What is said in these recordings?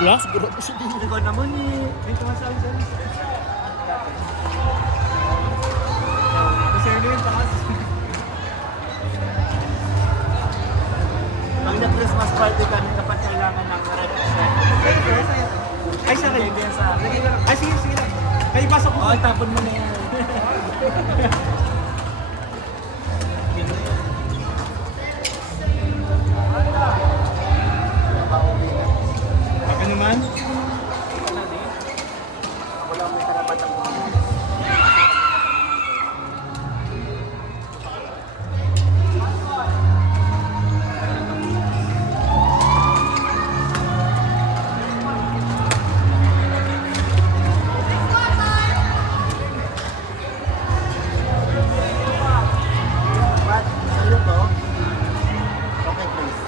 Wala, siguro ko siya dito. Ikaw naman eh. May tumasabi sa akin. Kasi rin takas. Pag na-Christmas party kami kapag kailangan ng refreshment. Ay, sa akin. Hindi yan sa akin. Ay, sige, sige lang. Ay, pasok mo. Oo, tapon mo na yan. Baka naman. Wala may karapatang Pat, sa'yo to. Okay, please.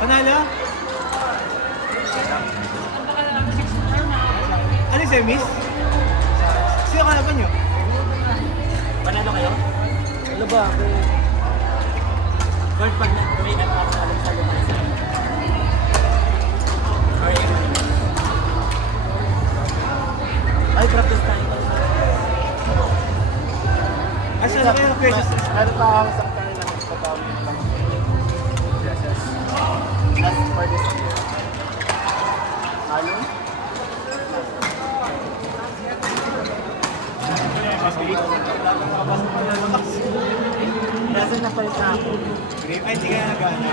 Panalo? Ano yung semis? Sino kalaban nyo? Panalo kayo? Ano ba? Third pag may attack sa alam sa lumay sa ay, practice tayo. Asa na kayo ng questions? Meron pa ako sa tayo lang sa tawag lang. Yes, yes. Last for this year. Ayun? Nasa na palit na ako. Ay, hindi kaya nagana.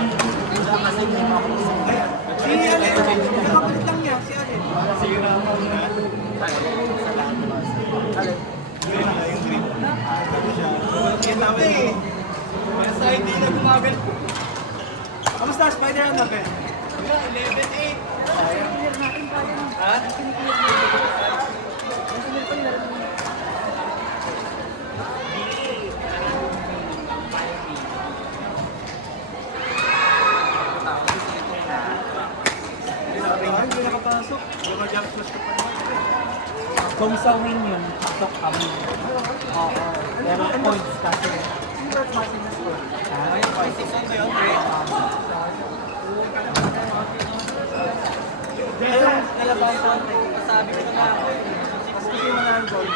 Wala kasi may mga kusang kaya. Si Alin, nakapalit lang niya, si Alin. Sige na ako na. Sa lahat ng mga. Alin? Green na, yung green. Ano siya? Kaya tawag eh. Basta hindi na gumagal. Kamusta, Spider-Man na Ben? 11-8. Ha? Ay, hindi nakapasok. Yung jump flash ko pa naman. Kung sa win yun, pasok kami. Oo. Pero points kasi. Ay, 5-6 ba yun, Dre? Ayun, nalabaw ko. Sabi ko na ako eh. Kasi yung mga goal.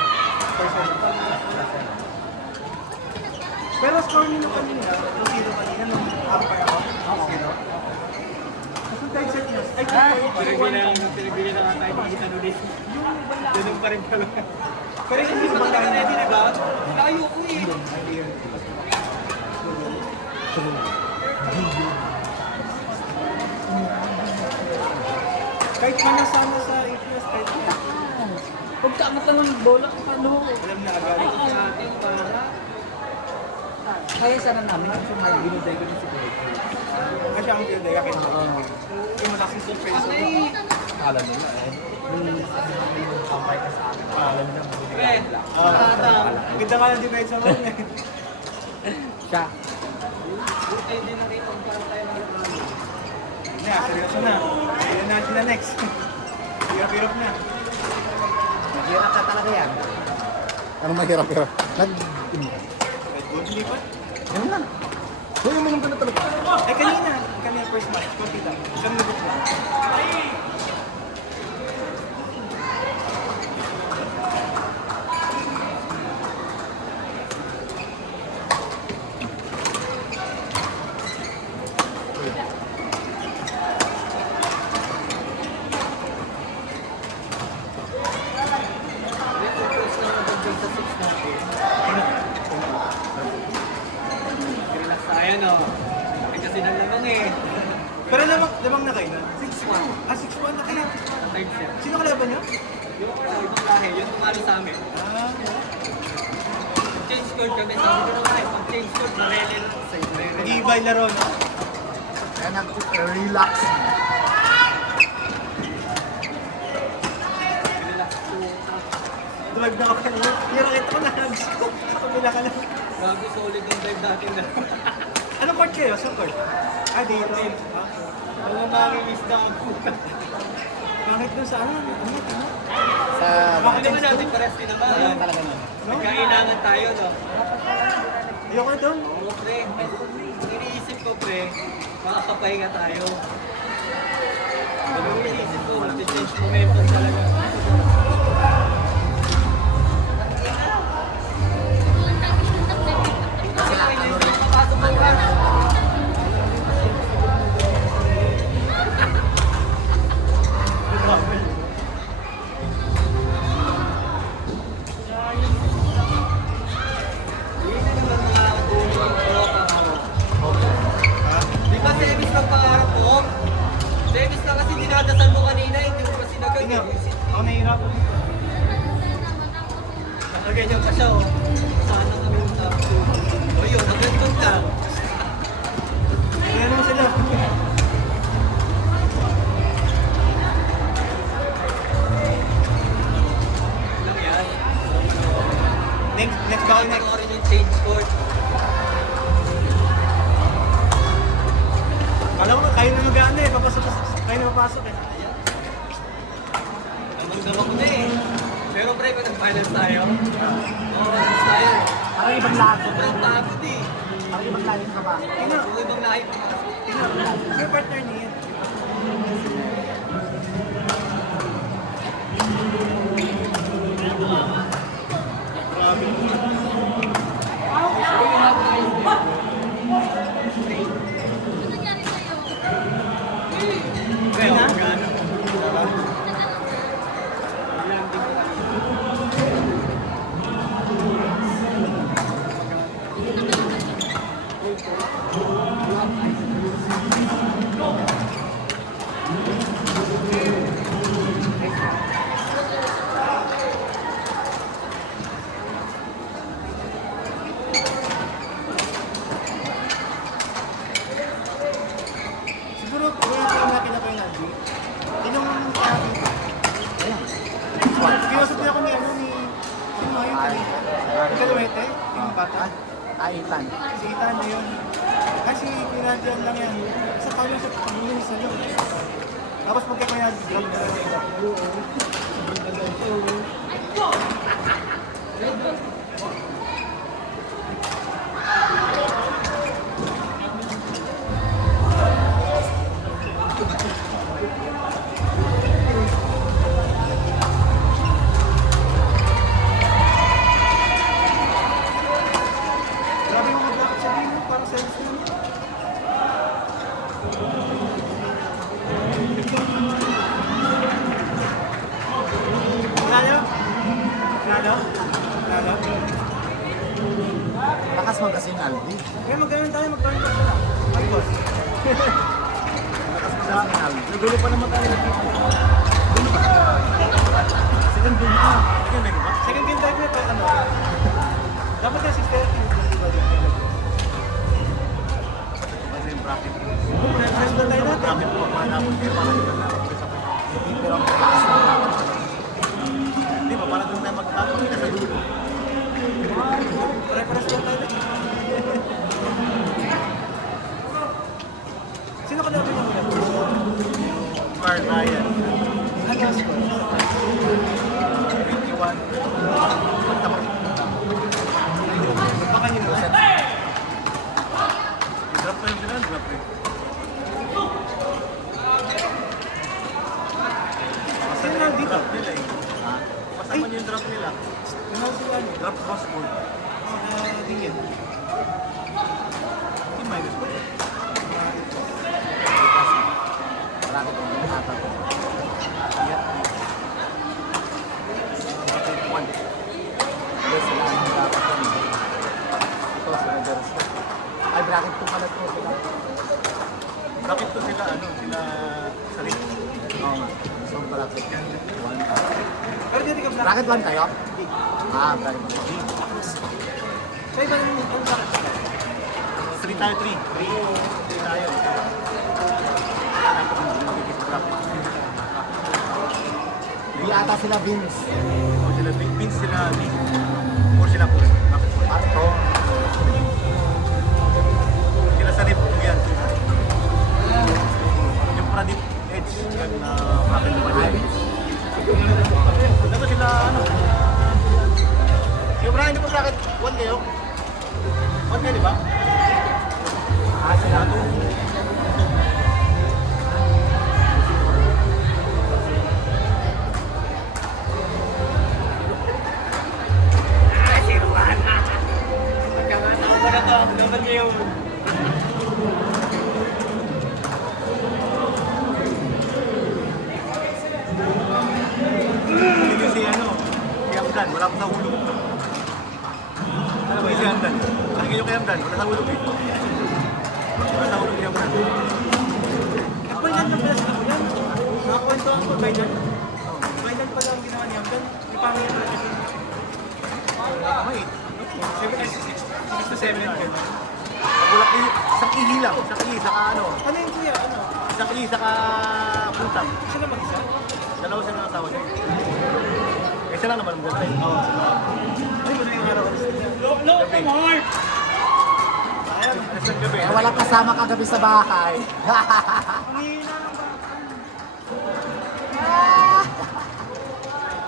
Pero score nyo kanina, 2-0 kanina nung umpire ako. Oo. Kasi third set nyo. Ay, Pinagbili na nga tayo ng kita nulis. Ganun pa rin pala. pero hindi ba Baka na din, diba? Layo ko eh. kahit manasana sa 8 plus, kahit Pagkaangat lang ng bola ko ano. alam na agad. Sa atin para. Kaya sana namin kung may binuday ko si Greg. Kasi ang ganda, yakin mo. Yung malaking sa face. Alam mo na eh. Kampay ka sa akin. Alam na. Ang ganda ka ng defense mo eh. Siya. Buti din na rin kung parang tayo ng Hindi, seryoso na. Hindi na natin na next. Hirap-hirap na. Mahirap na talaga yan. Ano mahirap-hirap? Red Bull, hindi pa. Yan lang. Uy, uminom ka na talaga. Eh, kanina first match, kompita. Siyang nabot na. Relax tayo no. Kasi nang lamang eh. Pero lamang na kayo na. 6-1. 6-1 na kayo. Third set. Sino kalaban nyo? Yung ibang lahi, yun tumalo sa amin. Change code kami, sabi ko na nga eh, pag change code, marele lang sa'yo. Mag-iibay laro, no? Kaya nag-relax. Relax to. Drive na ako kanina. Yung rakita ko na, sa kabila ka lang. Bago solid yung dive natin na. Anong court kayo? Saan court? Ah, dito. Ah, Mga makikis na ako. bakit dun sa ano? Ano? Sa... Bakit naman natin pares din naman? Ayan talaga naman. Nagkailangan tayo, no? Ayoko na dun. Oo, pre. Iniisip ko, pre, makakapahinga tayo. Pero iniisip ko, mag-change momentum talaga. Papasok ka ba? Di ba service ng pangarap mo? Service na kasi dinadasal mo kanina, hindi mo pa sinagot. Tingnan. Ako nahihirapan dito. Nakaganyan pa siya, oh. Sana kami yung top 2. O yun, hanggang doon ka. Ayan naman sila. Lang yan. Next ba? Next. Ako rin yung change court. Kala ko kayo na mag-ano eh. Kayo na papasok eh. Namang-dama ko na eh. Pero pre, kung nag-finals tayo, finals tayo. Parang ibang lahat. Sobrang pagod eh. Parang ibang lahat ka ba? Kung ibang lahi pa kasi. May partner niya. Pre, oh, gano'n. Siguro, kung yung nakita ko yung Naldi, inong kaya dito. Kinusap niya ako ni ano ni... Sino nga yun kanina? Yung Kaluwete? Yung bata? Aitan. Si Itan na yun. Kasi pinadyan lang yan. Sa kanya sa pamilya sa loob. Tapos pagka kaya grab na lang yung grabe yung mga bakit sabihin mo, parang sales na. Nalo? Nalo? Nalo? Lakas mo kasi yung Aldi. Kaya magkaroon tayo, magkaroon tayo sila. Ay, boss. Lakas mo kasi yung Aldi. Nagulo pa naman tayo. Gulo pa. Second game na. Second game ba? Second game tayo pa ano? Dapat na 6:30. Kasi yung bracket. First na tayo natin. Bracket mo pa naman. Kaya parang yun na. Pero ang lakas mo. Di ba? Parang doon tayo magtatapos ka sa dulo. Pare-pares lang tayo. Sino ka natin ang ulan? Carl Ryan. Ano ang score? 21. Baka nyo naman. Drop pa yung sila. Drop rin. Sino na dito? Drop nila eh. Pasama niyo yung drop nila. Ano sila ano? Drop crossboard. Tingin. Yung minus ba? Marami kong binata ko. Iyat. One. Yes, sila ang dapat ko. Ito, sila Jeros. Ay, bracket ko pala ito. Bracket ko sila, ano, sila Sarit. Oo nga. So, bracket. One. Pero dito ka black. Bracket 1 kayo? Ah, bracket 1. Kaya ba yung ano bakit? 3 tayo, 3. 3 tayo. Kaya natin ang bracket. Di ata sila Vince. O sila Vince, sila Lee. Or sila po. Ato. Sila sa Rip, yan. Yung Pradip Edge, yan na bakit ba yan? Dato sila, ano? Yung Brian, di ba bracket 1 kayo? 1 kayo, di ba? Sila to. Magkakataon pa na to. Dapat ngayon. Hindi si ano, si Amdan, wala pa sa hulog. Alam mo si Amdan? Ang ganyan kay Amdan, wala sa hulog eh. Wala sa hulog si Amdan. Nagpalitan ng pala sila ko yan. Nakakwento ako ba dyan? Palitan pala ang ginawa niya. May pangit na siya. May, 6 to 7 yan. Pagulak ihi, isang ihi lang, isang ihi, saka ano, Ano yung kuya? Ano? isang ihi, saka puntang. Siya na mag-isa? Dalawa sila ng asawa niya. Eh sila naman ang ganda eh. Ay, mo na yung araw. No, come on! Ayan. Alas ng gabi. Walang kasama kagabi sa bahay. Ang hina ng bata.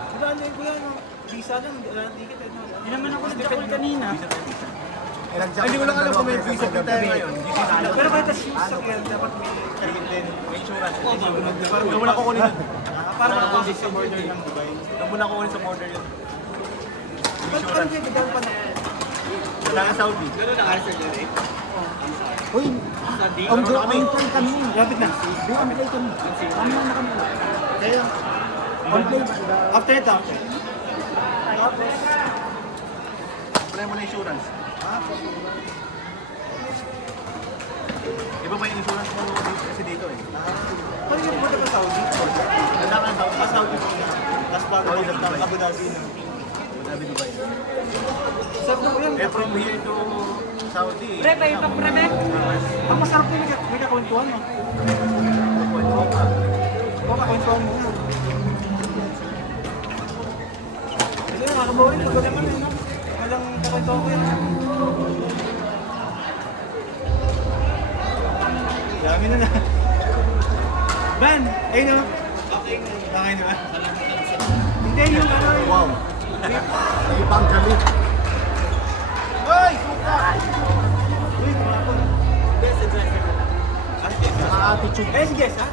Diba ano yung kuya? Visa lang. Walang ticket. Hindi naman ako nagkakul kanina. Ilang Ay, hindi ko lang alam kung may visa pa tayo ngayon. Pero kahit as yung sakyan, dapat may Tingin din, may insurance. Parang Doon muna kukunin yun. para makakonsis sa border ng Dubai. Doon muna kukunin sa border yun. Ba't parang siya bigyan pa na? Wala ka Saudi. Gano'n ang answer niya rin? Uy, Sa D? ang Ano kami? play kami. Lapit na. Ang play kami. Ano na kami? Kaya, on play. After ito. Tapos, Wala mo na insurance. Iba ba yung insurance mo dito kasi dito eh? paano yung pumunta pa Saudi? Wala ka ng Saudi. Saudi. Tapos bago Saudi, pumunta Dubai. Abu Dhabi na. Sabi Dubai. Sarap na ko yan. Eh from here to Saudi. Pre, pa yung pre, Ang masarap yung may kakwentuhan mo. Oo, kakwentuhan mo na. Kasi nakakabawain pag wala man no? Walang kakwentuhan ko yan. Dami na na. Ban! Ayun naman. Okay naman. Hindi yung ano yung... Wow. Ibang galit. Hoy! Suka! Uy, kumapon. Best advisor ko lang. Saka attitude. Eh, sige, ha?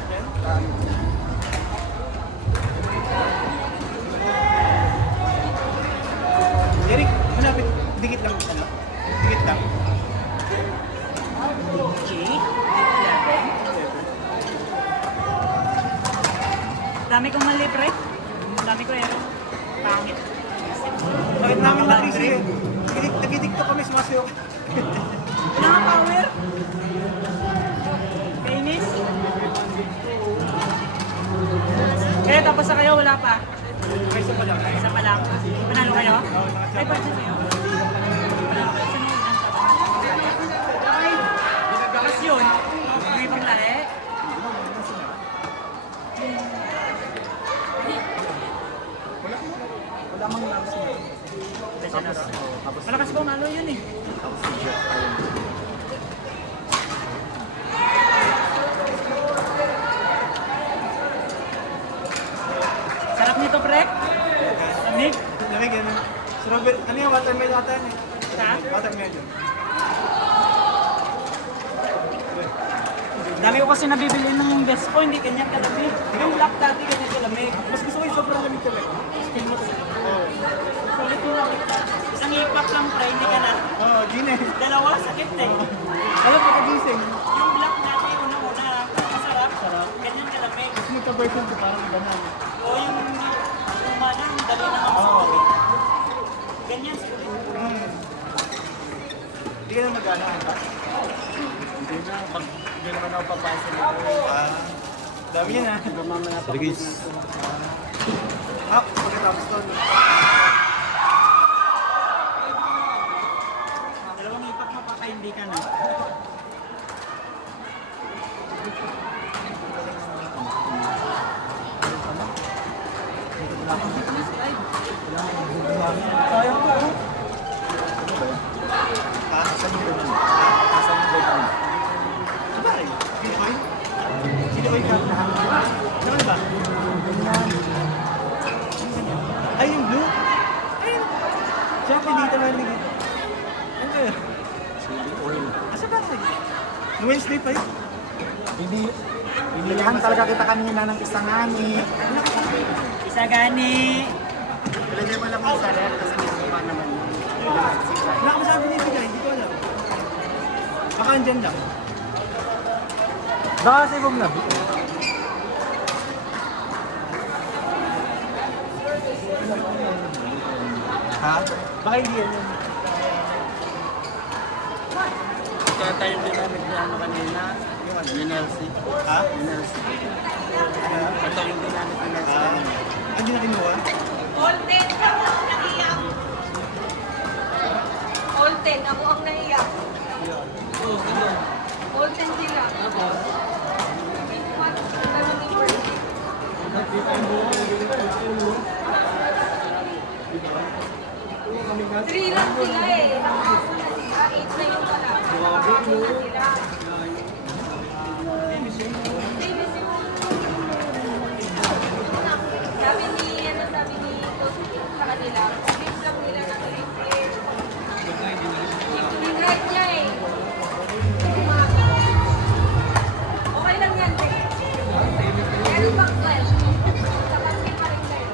Eric, malapit. Dikit lang. Ano? Dikit lang. G? 11? Dami kong mali, pre. Dami ko error. Pangit. Bakit namin nakisi eh? Nagidikto kami, sumasayo. Wala nga power. Kainis. Eh, tapos na kayo, wala pa. May isa pa lang. Isa pa lang. Panalo kayo? Ay, pa kayo? Tapos yun, may panglari. Wala mang lakas na. Malakas kong ano yun eh. Sarap nito, pre. Lamig. Lamig yan. Strawberry, ano yung watermelon ata yan eh? Sa? Watermelon. Dami ko kasi nabibili ng best po, hindi ganyan kalamig. Yung black dati ganyan kalamig. Mas gusto ko yung sobrang lamig talaga. Skin mo talaga. Oo. Sulit mo lang. Isang ipak lang, pre, hindi ka na. Oo, Gine. Dalawa, sakit eh. Alam ko kagising. Yung black dati, una-una, masarap. Ganyan kalamig. Mas nagka-version ko parang ganun. O yung umana, ang dali na ang Oo. ganyan, sulit. Hindi ka na mag-anahan ba? Hindi na, pag hindi naman ako papasok nito. Dami yan ah. Mamaya pa dito. Pagkatapos doon. Dalawang ipak mapaka, hindi ka na. Wednesday pa yun. Hindi, Inihan talaga kita kanina ng isang ani. Isa gani. Ilagay mo lang mo sa ref kasi gusto pa naman yun. Wala ka masabi dito dyan, hindi ko alam. Baka andyan lang. Baka si Bong na. Ha? Baka hindi yan. Ito tayo yung ginamit na ano kanina. Yung ano, yung Nelsie. Ha? Yung Nelsie. Ito yung ginamit na Nelsie kanina. Hindi na kinuha? Olten, ako ang naiyak. Olten, ako ang naiyak. Oo, ganun. Olten sila. What? Ganun ni Olten. Three lang sila eh. Nakakaso na sila. 8 na yung wala. Nakakaso na sila. Sabi ni Coach sa kanila, please lang nila ng lift. Nag-ride niya eh. Okay lang yan, te. Pero back 12. Sa kasi pa rin kayo.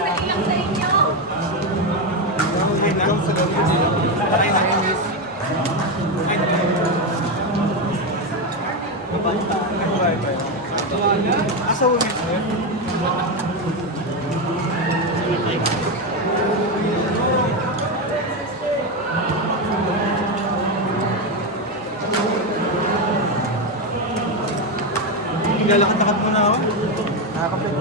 Nailang sa inyo. Asa women's wear? Lalakad-lakad muna ako. Nakakapit.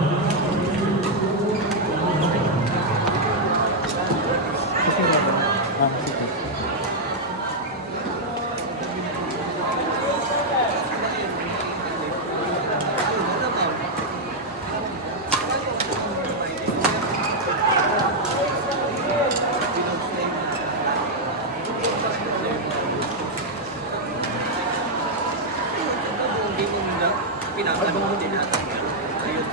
Hindi mo nila pinapanood mo din natin. Ayun.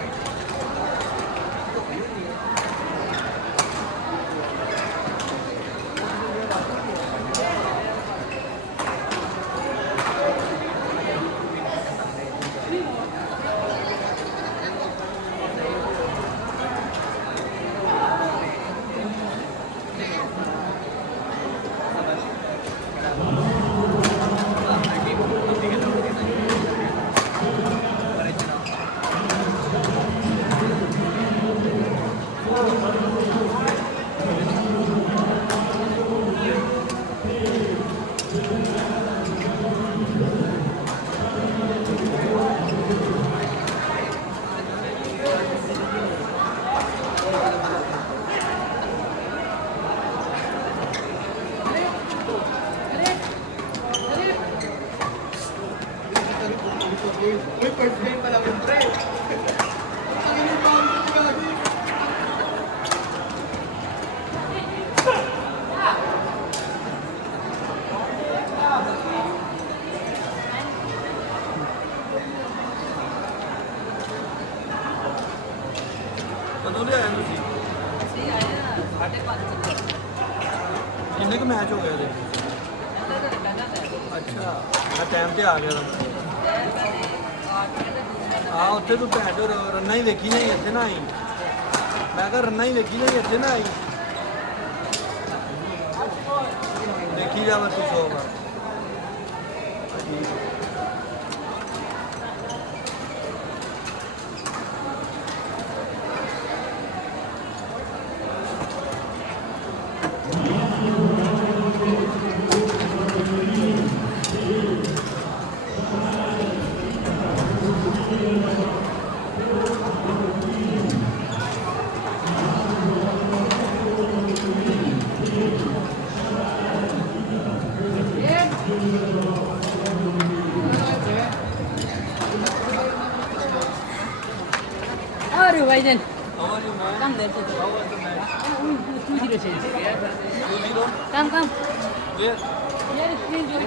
Uy, first game pa lang yung pre. Ang ino pa ang gagi. Patuloy ano si? कितने का मैच हो गया थे अच्छा मैं टाइम पे आ गया था हाँ उत्थे तू भैन चो रन्ना ही देखी नहीं इत्थे ना आई मैं कहा रन्ना ही देखी नहीं इत्थे ना आई देखी जावे तू 100 बार How are you, Biden? How are you, man? Come there. How was the match? 2-0 change. 2-0? Come. Where? Yan, screen, Joy.